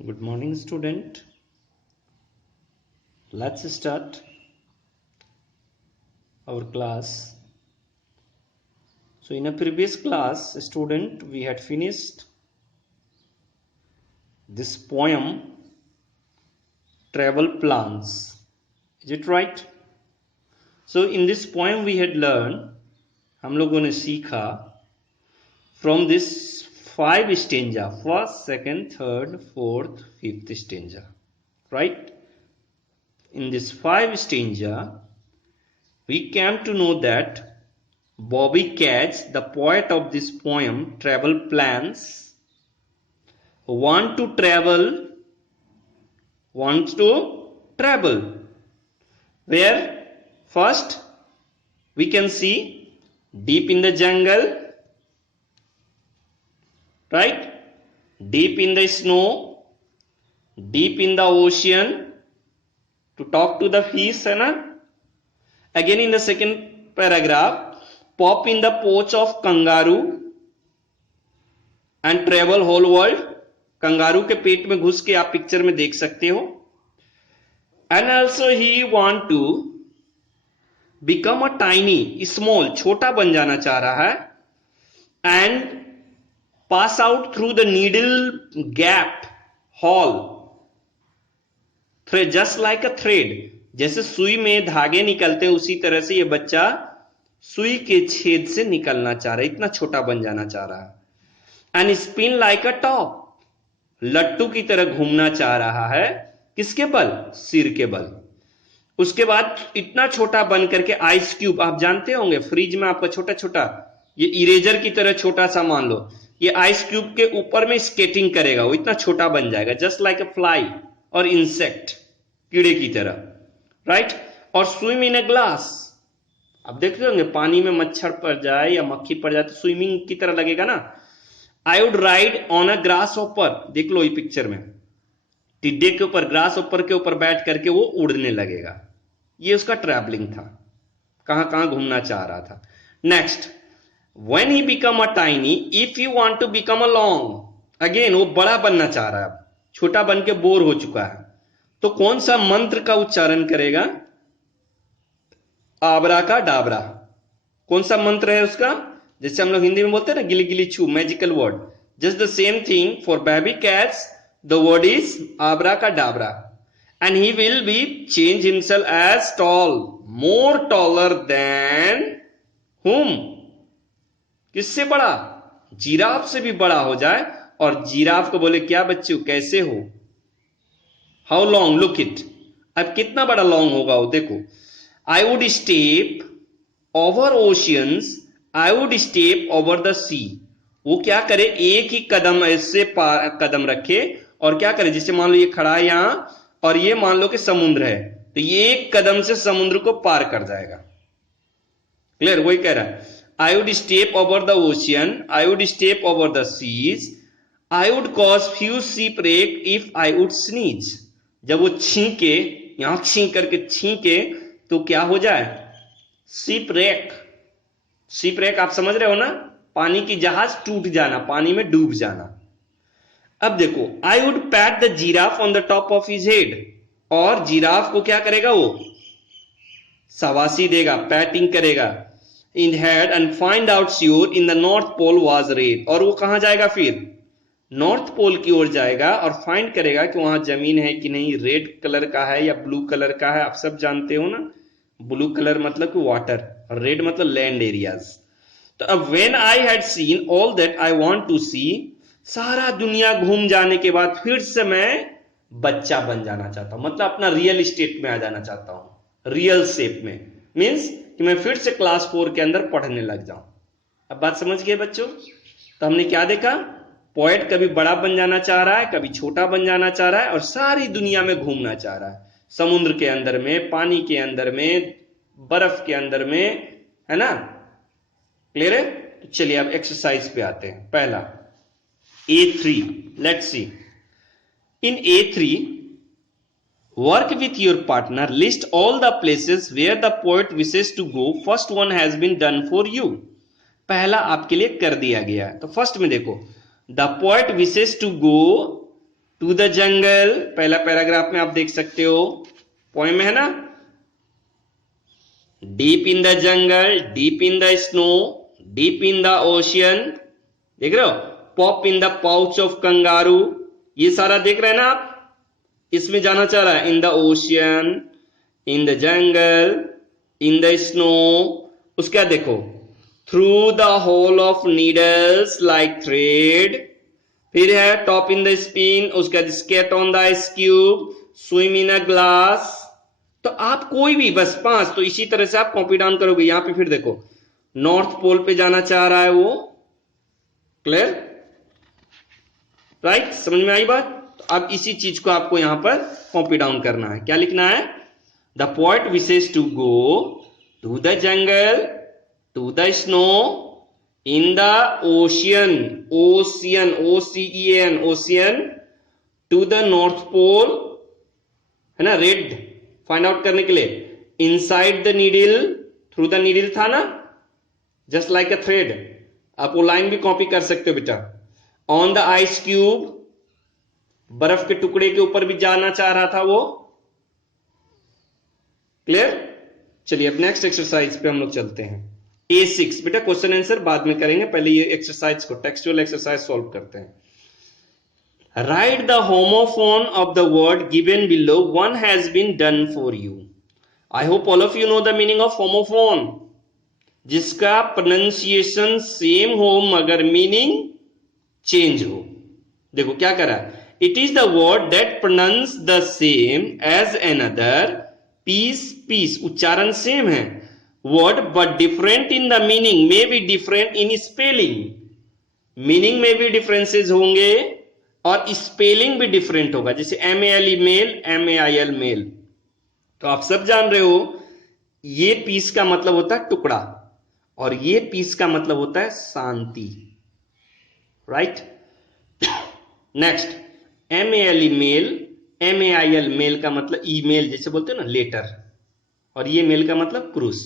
Good morning, student. Let's start our class. So in a previous class, student, we had finished this poem, Travel Plans. Is it right? So in this poem we had learned, हम लोगों ने सीखा from this 5 stanza, first, second, third, fourth, fifth stanza, right? In this 5 stanza, we came to know that Bobby Katz, the poet of this poem, Travel Plans, wants to travel. Where? First, we can see deep in the jungle, right? Deep in the snow, deep in the ocean, to talk to the fish, है ना? Again in the second paragraph, pop in the pouch of kangaroo and travel whole world. Kangaroo के पेट में घुस के आप picture में देख सकते हो. And also he want to become a tiny, small, छोटा बन जाना चाह रहा है. And pass out through the needle gap hole, thread, just like a thread. जैसे सुई में धागे निकलते हैं उसी तरह से ये बच्चा सुई के छेद से निकलना चाह रहा है, इतना छोटा बन जाना चाह रहा है. And spin like a top, लट्टू की तरह घूमना चाह रहा है. किसके बल? सिर के बल. उसके बाद इतना छोटा बन करके आइस क्यूब, आप जानते होंगे फ्रिज में आपका छोटा छोटा ये इरेजर की तरह छोटा सा मान लो, ये आइस क्यूब के ऊपर में स्केटिंग करेगा, वो इतना छोटा बन जाएगा, जस्ट लाइक अ फ्लाई और इंसेक्ट, कीड़े की तरह, राइट? और स्विम इन ए ग्लास, आप देख रहे होंगे पानी में मच्छर पड़ जाए या मक्खी पड़ जाए तो स्विमिंग की तरह लगेगा ना. I would ride on a grasshopper, देख लो ये पिक्चर में, टिड्डे के ऊपर, ग्रास ऑपर के ऊपर बैठ करके वो उड़ने लगेगा. ये उसका ट्रैवलिंग था, कहां कहां घूमना चाह रहा था. Next, when he become a tiny, if you want to become a long, again वो बड़ा बनना चाह रहा है, छोटा बन के बोर हो चुका है, तो कौन सा मंत्र का उच्चारण करेगा? आबरा का डाबरा. कौन सा मंत्र है उसका? जैसे हम लोग हिंदी में बोलते हैं ना गिली गिली छू, magical word. Just the same thing for baby cats, the word is आबरा का डाबरा. And he will be change himself as tall, more taller than whom, किससे बड़ा? जिराफ से भी बड़ा हो जाए. और जिराफ को बोले क्या बच्चों कैसे हो? How long, look it. अब कितना बड़ा लॉन्ग होगा वो देखो. I would step over oceans, I would step over the sea. वो क्या करे? एक ही कदम ऐसे कदम रखे और क्या करे, जैसे मान लो ये खड़ा है यहां और ये मान लो कि समुद्र है, तो ये एक कदम से समुद्र को पार कर जाएगा. क्लियर? वही कह रहा है. I would step over the ocean, I would step over the seas, I would cause few shipwreck if I would sneeze. जब वो छींके, यहां छींक करके छींके तो क्या हो जाए? शिपरेक. शिपरेक आप समझ रहे हो ना, पानी की जहाज टूट जाना, पानी में डूब जाना. अब देखो, I would pat the giraffe on the top of his head, और जिराफ को क्या करेगा? वो शाबाशी देगा, पैटिंग करेगा in head, and find out sure in the north pole was red. और वो कहां जाएगा? फिर नॉर्थ पोल की ओर जाएगा और फाइंड करेगा कि वहां जमीन है कि नहीं, रेड कलर का है या ब्लू कलर का है. आप सब जानते हो ना, ब्लू कलर मतलब कि वाटर और रेड मतलब लैंड एरियाज. तो अब when I had seen all that I want to see, सारा दुनिया घूम जाने के बाद फिर से मैं बच्चा बन जाना चाहता हूं, मतलब अपना रियल स्टेट में आ जाना चाहता हूं, रियल शेप में. मीन्स कि मैं फिर से क्लास 4 के अंदर पढ़ने लग जाऊं. अब बात समझ गए बच्चों? तो हमने क्या देखा? पोएट कभी बड़ा बन जाना चाह रहा है, कभी छोटा बन जाना चाह रहा है, और सारी दुनिया में घूमना चाह रहा है, समुद्र के अंदर में, पानी के अंदर में, बर्फ के अंदर में, है ना? क्लियर है? तो चलिए अब एक्सरसाइज पे आते हैं. पहला A3, let's see. In A3, work with your partner, list all the places where the poet wishes to go. First one has been done for you. पहला आपके लिए कर दिया गया है. तो फर्स्ट में देखो, the poet wishes to go to the jungle, पहला पैराग्राफ में आप देख सकते हो, पोएम है ना। Deep in the jungle, deep in the snow, deep in the ocean, देख रहे हो, pop in the pouch of kangaroo, ये सारा देख रहे हैं ना आप, इसमें जाना चाह रहा है in the ocean, in the jungle, in the snow. उसके बाद देखो, through the hole of needles like thread, फिर है टॉप इन द स्पिन, उसके बाद skate on the ice cube, swim in a glass. तो आप कोई भी बस 5, तो इसी तरह से आप कॉपी डाउन करोगे। यहां पे फिर देखो, नॉर्थ पोल पे जाना चाह रहा है वो, क्लियर, राइट, समझ में आई बात। तो अब इसी चीज को आपको यहां पर कॉपी डाउन करना है। क्या लिखना है? The poet wishes to go to the jungle, to the snow, in the ocean, ocean, OCEAN, ocean, to the north pole, है ना, रेड फाइंड आउट करने के लिए, inside the needle, through the needle था ना, जस्ट लाइक अ thread, आप वो line भी कॉपी कर सकते हो बेटा। ऑन द आइस क्यूब, बर्फ के टुकड़े के ऊपर भी जाना चाह रहा था वो, क्लियर। चलिए अब नेक्स्ट एक्सरसाइज पे हम लोग चलते हैं। A6 बेटा क्वेश्चन आंसर बाद में करेंगे, पहले ये एक्सरसाइज को, टेक्सचुअल एक्सरसाइज सॉल्व करते हैं। Write the homophone of the word given below. One has been done for you. I hope all of you know the meaning of homophone. जिसका pronunciation same हो मगर meaning change हो। देखो क्या करा, it is the word that pronounce the same as another, piece, piece, उच्चारण same है, word but different in the meaning, may be different in spelling, meaning में भी differences होंगे और स्पेलिंग भी डिफरेंट होगा, जैसे MALE मेल, MAIL मेल। तो आप सब जान रहे हो, ये पीस का मतलब होता है टुकड़ा और ये पीस का मतलब होता है शांति, right. Next, MALE male, MAIL mail का मतलब ईमेल, जैसे बोलते हैं ना लेटर, और ये मेल का मतलब क्रूस।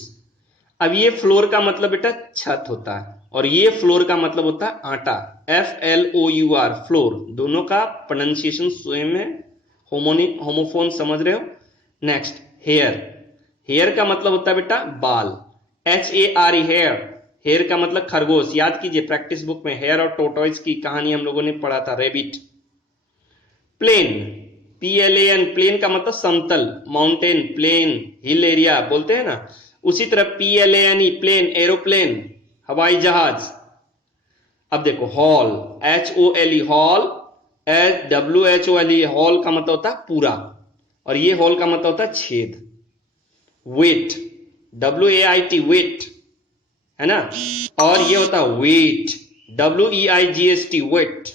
अब ये फ्लोर का मतलब बेटा छत होता है और ये फ्लोर का मतलब होता है आटा, FLOUR, फ्लोर। दोनों का प्रोनाउंसिएशन सेम है, होमोफोन, समझ रहे हो। नेक्स्ट, हेयर, हेयर का मतलब होता है बेटा बाल, HARE, हेयर, हेयर का मतलब खरगोश। याद कीजिए प्रैक्टिस बुक में हेयर और टोटॉइज की कहानी हम लोगों ने पढ़ा था, रेबिट। प्लेन, PLAN, प्लेन का मतलब समतल, माउंटेन, प्लेन, हिल एरिया बोलते हैं ना। उसी तरह PLANE, प्लेन, एरोप्लेन, हवाई जहाज। अब देखो hall, HOLE, hall, WHOLE, hall का मतलब होता है पूरा, और ये हॉल का मतलब होता है छेद। वेट, WAIT, वेट, है ना, और ये होता है वेट, WEIGST, वेट,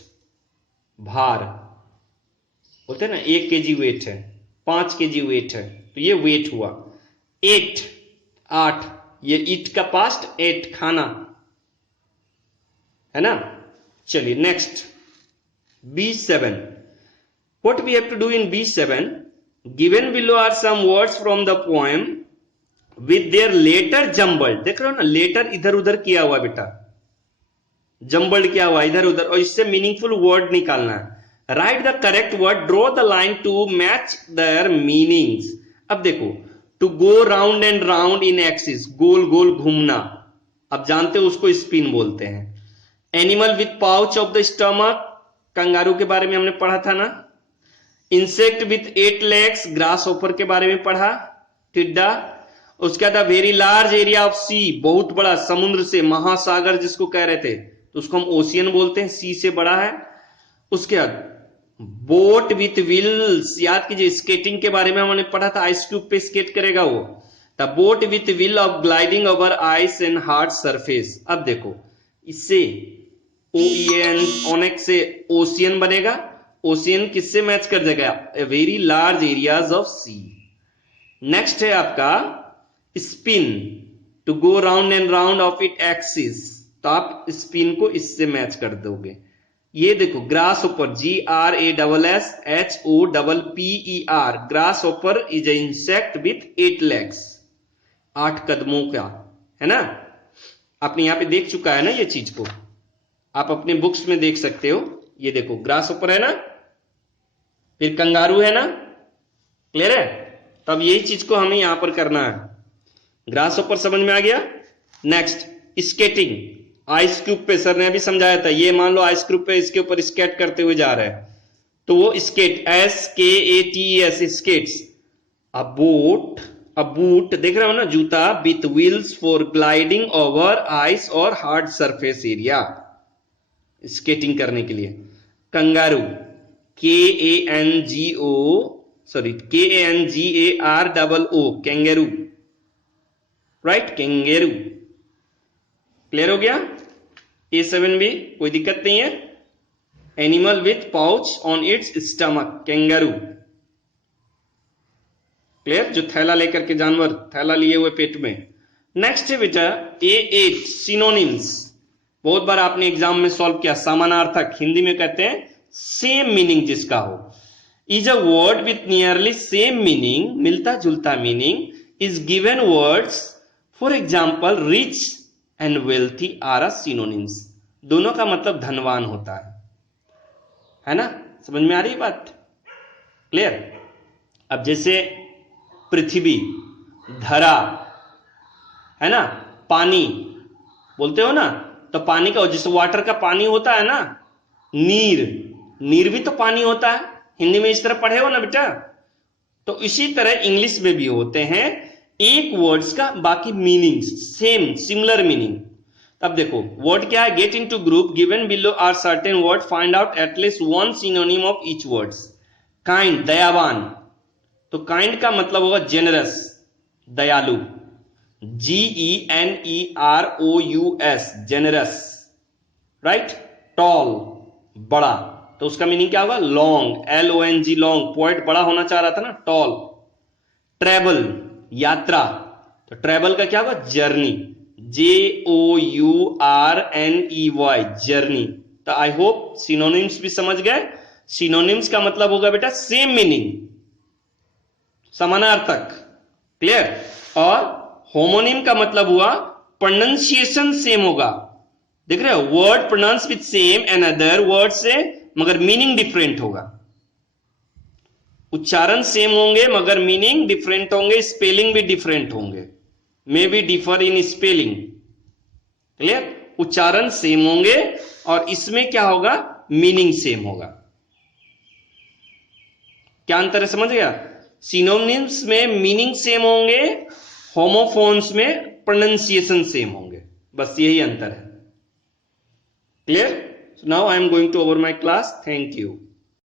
भार। बोलते हैं ना 1 kg वेट है, 5 kg वेट है, तो ये वेट हुआ। 8, 8, ये ईट का पास्ट, 8, खाना, है ना। चलिए next, B7, what we have to do in B7, given below are some words from the poem with their letter jumbled, देख रहे हो ना, लेटर इधर उधर किया हुआ बेटा, जम्बल्ड किया हुआ इधर उधर, और इससे मीनिंगफुल वर्ड निकालना है। Write the correct word, draw the line to match their meanings. अब देखो, to go round and round in axis, गोल गोल घूमना, अब जानते हो उसको स्पिन बोलते हैं। Animal with pouch of the stomach, kangaroo के बारे में हमने पढ़ा था ना। Insect with 8 legs, grasshopper के बारे में पढ़ा, टिड्डा। उसके बाद very large area of sea, बहुत बड़ा समुद्र से, महासागर जिसको कह रहे थे, तो उसको हम ओशियन बोलते हैं, सी से बड़ा है। उसके बाद बोट विथ व्हील्स, याद कीजिए स्केटिंग के बारे में हमने पढ़ा था, आइस क्यूब पे स्केट करेगा वो। The boat with wheel of gliding over ice and hard surface. अब देखो इससे OEN, ओनेक्स से ओशियन बनेगा, ओशियन किससे मैच कर जाएगा, very large areas of sea. Next है आपका spin, to go round and round of it axis, तो आप स्पिन को इससे मैच कर दोगे। ये देखो ग्रास ऊपर, GRASSHOPPER, ग्रास ऊपर is a insect with 8 legs, 8 कदमों का, है ना। आपने यहां पे देख चुका है ना ये चीज को, आप अपने बुक्स में देख सकते हो। ये देखो ग्रास ऊपर है ना, फिर कंगारू है ना, क्लियर है। तब यही चीज को हमें यहां पर करना है। ग्रास ऊपर समझ में आ गया। नेक्स्ट स्केटिंग, आइस क्यूब पे सर ने अभी समझाया था, ये मान लो आइस क्यूब पे इसके ऊपर स्केट करते हुए जा रहे हैं, तो वो skate, SKATES, skates. A boot देख रहे हो ना, जूता with wheels for gliding over ice और हार्ड सरफेस एरिया, स्केटिंग करने के लिए। Kangaroo, KANGAROO, kangaroo, right, kangaroo. Clear हो गया। A7 भी कोई दिक्कत नहीं है। Animal with pouch on its stomach, kangaroo. Clear, जो थैला लेकर के जानवर, थैला लिए हुए पेट में। नेक्स्ट है बेटा A8 सिनोनिम्स। बहुत बार आपने एग्जाम में सॉल्व किया। समानार्थक हिंदी में कहते हैं सेम मीनिंग जिसका हो। Is a word with nearly same meaning, मिलता जुलता meaning, is given words, for example rich and wealthy are a synonyms. दोनों का मतलब धनवान होता है ना। समझ में आ रही बात, क्लियर। अब जैसे पृथ्वी, धरा, है ना, पानी बोलते हो ना, तो पानी का जैसे वाटर का पानी होता है ना, नीर भी तो पानी होता है, हिंदी में इस तरह पढ़े हो ना बेटा। तो इसी तरह इंग्लिश में भी होते हैं एक वर्ड्स का बाकी मीनिंग सेम, सिमिलर मीनिंग। अब देखो वर्ड क्या है, get into group, given below are certain word, find out at least one synonym of each words. Kind, दयावान, तो काइंड का मतलब होगा जेनरस, दयालु। GENEROUS, generous, right. टॉल, बड़ा, तो उसका मीनिंग क्या होगा, लॉन्ग, LONG, लॉन्ग। पोएट बड़ा होना चाह रहा था ना, टॉल। ट्रेवल, यात्रा, तो ट्रेवल का क्या होगा, जर्नी, JOURNEY, जर्नी। तो आई होप सिनोनिम्स भी समझ गए। सिनोनिम्स का मतलब होगा बेटा सेम मीनिंग, समानार्थक, क्लियर। और होमोनिम का मतलब हुआ प्रोनाउंसिएशन सेम होगा। देख रहे हो, word pronounce with same and other word से, मगर मीनिंग डिफरेंट होगा। उच्चारण सेम होंगे मगर मीनिंग डिफरेंट होंगे, स्पेलिंग भी डिफरेंट होंगे, may be differ in spelling, clear. उच्चारण सेम होंगे और इसमें क्या होगा, मीनिंग सेम होगा। क्या अंतर है, समझ गया। सिनोनिम्स में मीनिंग सेम होंगे, होमोफोन्स में प्रोनाउंसिएशन सेम होंगे, बस यही अंतर है, clear. Now I am going to over my class, thank you.